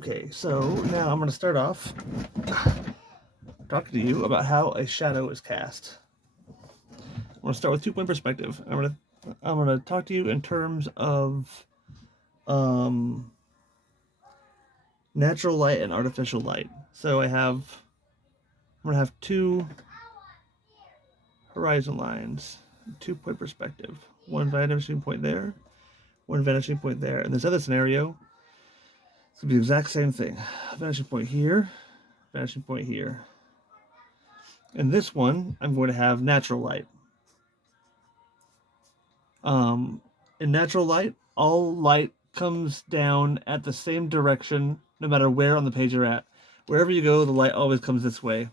Okay, so now I'm going to start off talking to you about how a shadow is cast. I'm going to start with 2-point perspective. I'm going to talk to you in terms of natural light and artificial light. So I'm going to have two horizon lines, 2-point perspective. One vanishing point there, one vanishing point there. In this other scenario, it's going to be the exact same thing. Vanishing point here, vanishing point here. In this one, I'm going to have natural light. In natural light, all light comes down at the same direction, no matter where on the page you're at. Wherever you go, the light always comes this way.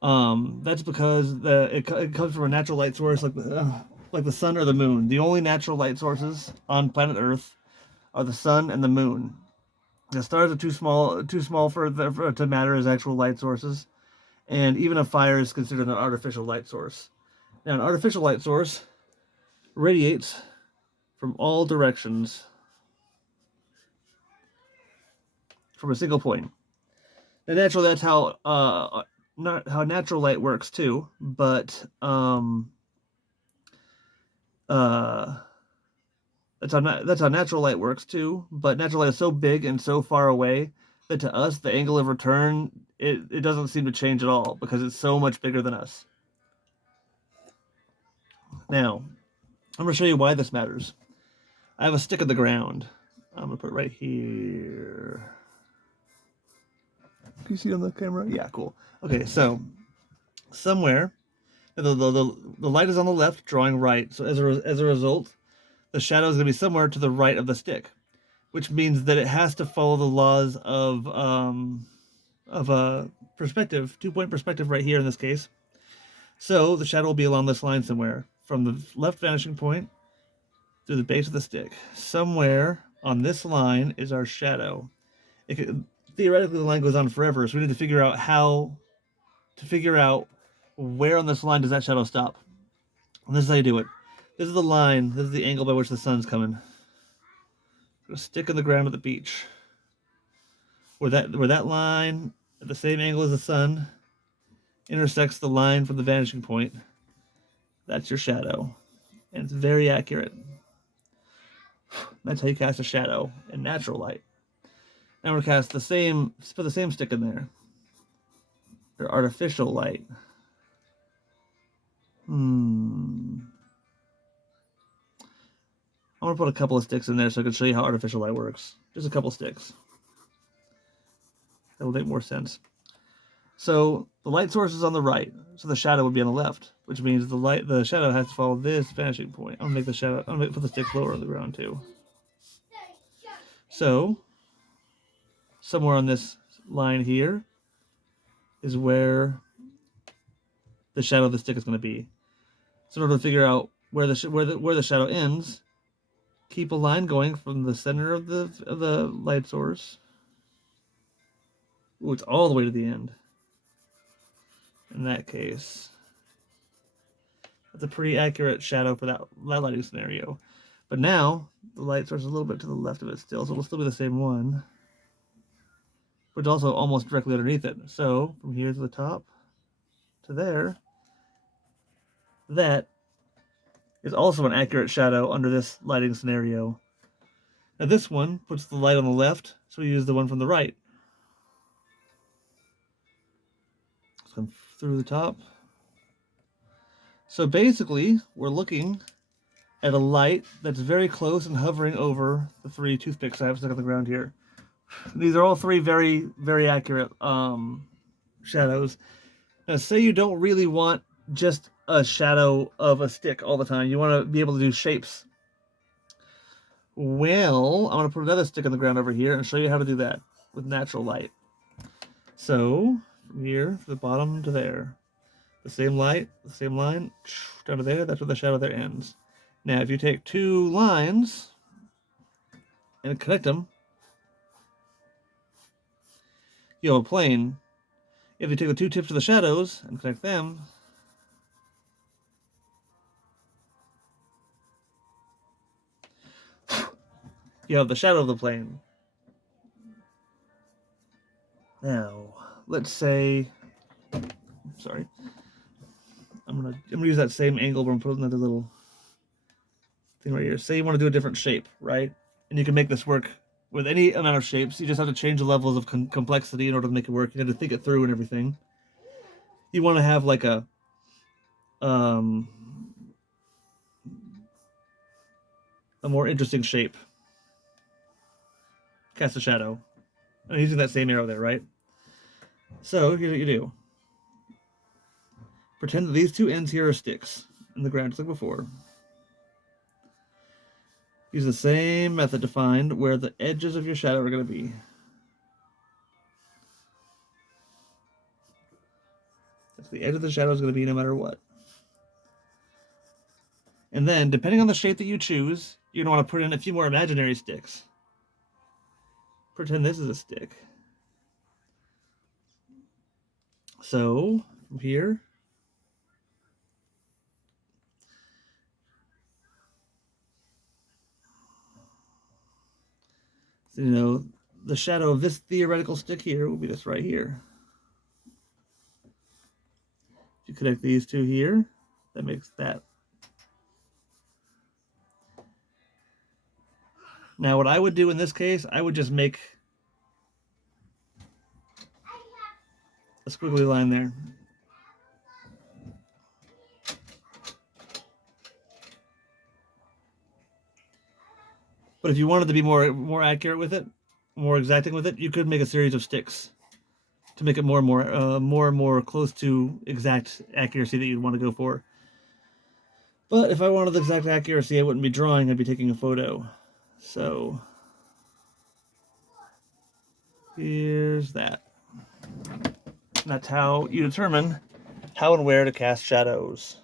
That's because it comes from a natural light source like the sun or the moon. The only natural light sources on planet Earth are the sun and the moon. The stars are too small to matter as actual light sources, and even a fire is considered an artificial light source. Now, an artificial light source radiates from all directions from a single point. And naturally, that's how natural light works too. But that's how natural light works too. But natural light is so big and so far away that to us, the angle of return it doesn't seem to change at all because it's so much bigger than us. Now, I'm going to show you why this matters. I have a stick in the ground. I'm going to put it right here. Can you see it on the camera? Yeah, cool. Okay, so somewhere, the light is on the left, drawing right. So as a result, the shadow is going to be somewhere to the right of the stick, which means that it has to follow the laws of a perspective, 2-point perspective right here in this case. So the shadow will be along this line somewhere, from the left vanishing point through the base of the stick. Somewhere on this line is our shadow. Theoretically, the line goes on forever, so we need to figure out where on this line does that shadow stop. And this is how you do it. This is the line. This is the angle by which the sun's coming. Put a stick in the ground at the beach. Where that line at the same angle as the sun intersects the line from the vanishing point. That's your shadow. And it's very accurate. That's how you cast a shadow in natural light. Now we're going to put the same stick in there. For artificial light. I'm going to put a couple of sticks in there so I can show you how artificial light works. Just a couple sticks. That will make more sense. So the light source is on the right, so the shadow would be on the left, which means the shadow has to follow this vanishing point. I'm gonna put the stick lower on the ground too. So somewhere on this line here is where the shadow of the stick is going to be. So in order to figure out where the shadow ends, keep a line going from the center of the light source. Ooh, it's all the way to the end. In that case, that's a pretty accurate shadow for that lighting scenario. But now the light source is a little bit to the left of it still, so it'll still be the same one, but it's also almost directly underneath it. So from here to the top to there, that is also an accurate shadow under this lighting scenario. Now this one puts the light on the left, so we use the one from the right. Let's come through the top. So basically, we're looking at a light that's very close and hovering over the 3 toothpicks I have stuck on the ground here. These are all 3 very, very accurate shadows. Now, say you don't really want just a shadow of a stick all the time. You want to be able to do shapes. Well, I'm going to put another stick on the ground over here and show you how to do that with natural light. So, from here, from the bottom to there. The same light, the same line, down to there, that's where the shadow there ends. Now, if you take 2 lines and connect them, you have a plane. If you take the 2 tips of the shadows and connect them, you have the shadow of the plane. Now, let's say, sorry, I'm gonna use that same angle, but I'm putting another little thing right here. Say you want to do a different shape, right? And you can make this work with any amount of shapes. You just have to change the levels of complexity in order to make it work. You have to think it through and everything. You want to have like a more interesting shape. Cast a shadow. I'm using that same arrow there, right? So here's what you do. Pretend that these two ends here are sticks in the ground, just like before. Use the same method to find where the edges of your shadow are going to be. That's the edge of the shadow is going to be no matter what. And then, depending on the shape that you choose, you're going to want to put in a few more imaginary sticks. Pretend this is a stick. So, from here, so, you know, the shadow of this theoretical stick here will be this right here. If you connect these two here, that makes that. Now, what I would do in this case, I would just make a squiggly line there. But if you wanted to be more accurate with it, more exacting with it, you could make a series of sticks to make it more and more close to exact accuracy that you'd want to go for. But if I wanted the exact accuracy, I wouldn't be drawing, I'd be taking a photo. So here's that. And that's how you determine how and where to cast shadows.